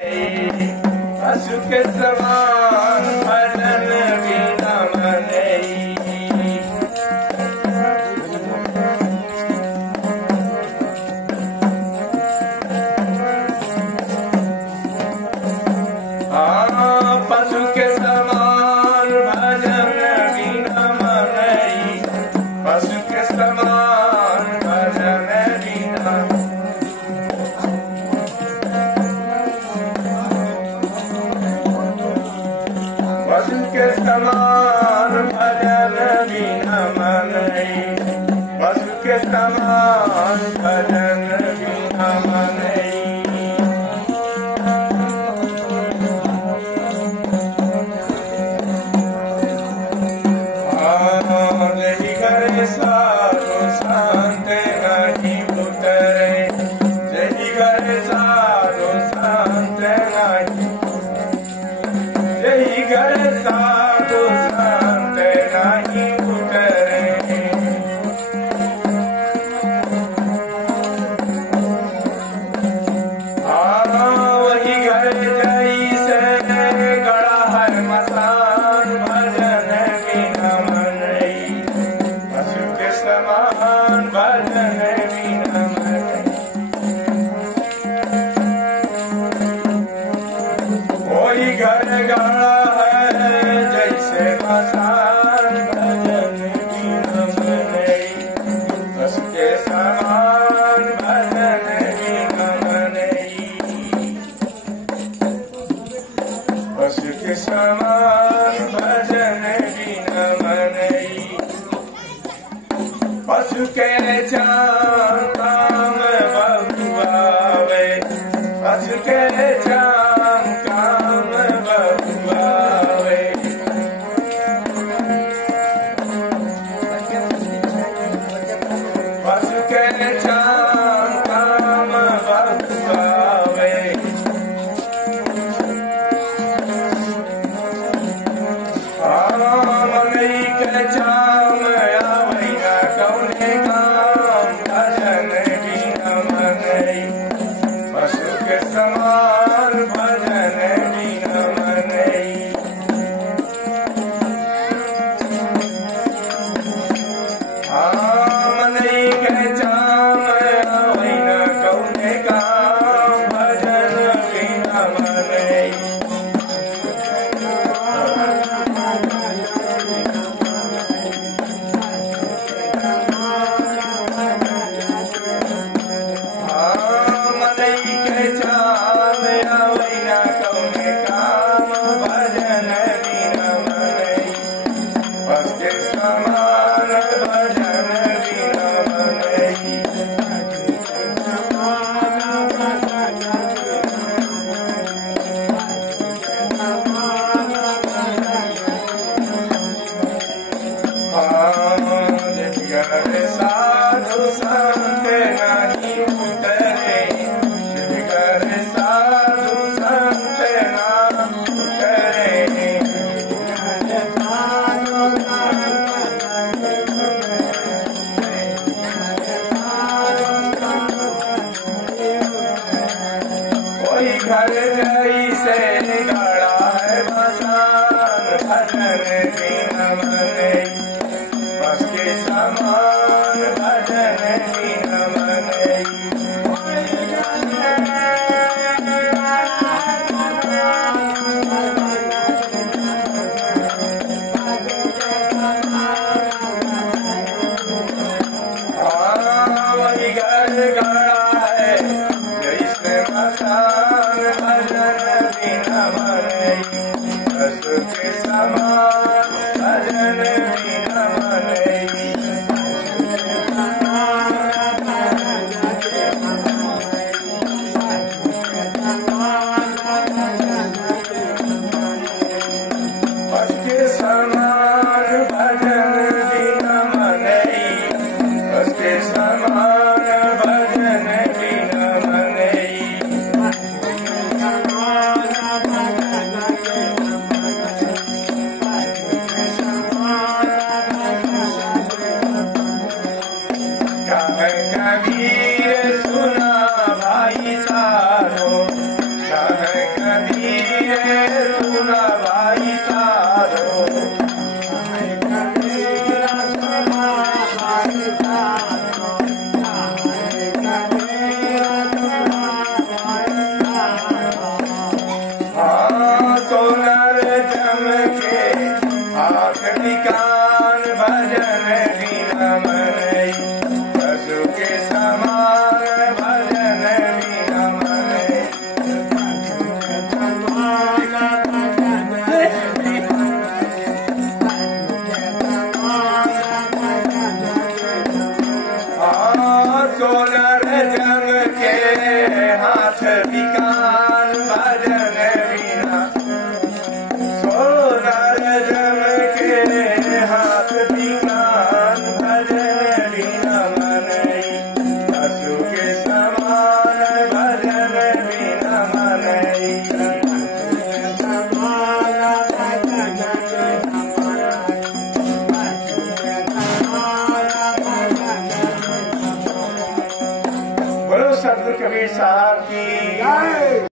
पशु के समान भजन बिना मनई। पशु के समान भजन बिना मनई। पशु के समान भजन बिना। पशु के समान भजन बिना मनई। पशु के समान भजन बिना मनई। जही घर साधु संत नहीं उतरे। जही घर साधु संत नहीं। जही घर साधु संत नहीं उतरे। वही घर जैसे गड़ा है मसान भजन बिना मनई। पशु के समान भजन बिना मनई। कोई घर गड़ा है जैसे मसान भजन बिना मनई। पशु के समान भजन बिना मनई। पशु के समान भजन बिना मनई। पशु के चाम काम बहुआवे। पशु के चाम काम बहुआवे। पशु के चाम काम बहुआवे। मनई के चाम आवे ना कौने काम भजन बिना मनई। पशु के समान भजन बिना मनई। मनई के चाम आवे ना कौने काम भजन बिना मनई। मनई के चाम आवे ना कौने काम भजन बिना मनई। पशु के समान भजन बिना मनई। घर साधु संत नहीं उतरे। घर साधु संत ना उतरे। कोई घर जैसे गड़ा है मसान भजन बिना मनई। पशु के समान भजन बिना मनई। वही घर गड़ा है जैसे मसान भजन बिना मनई। सतगुरु कबीर साहब की।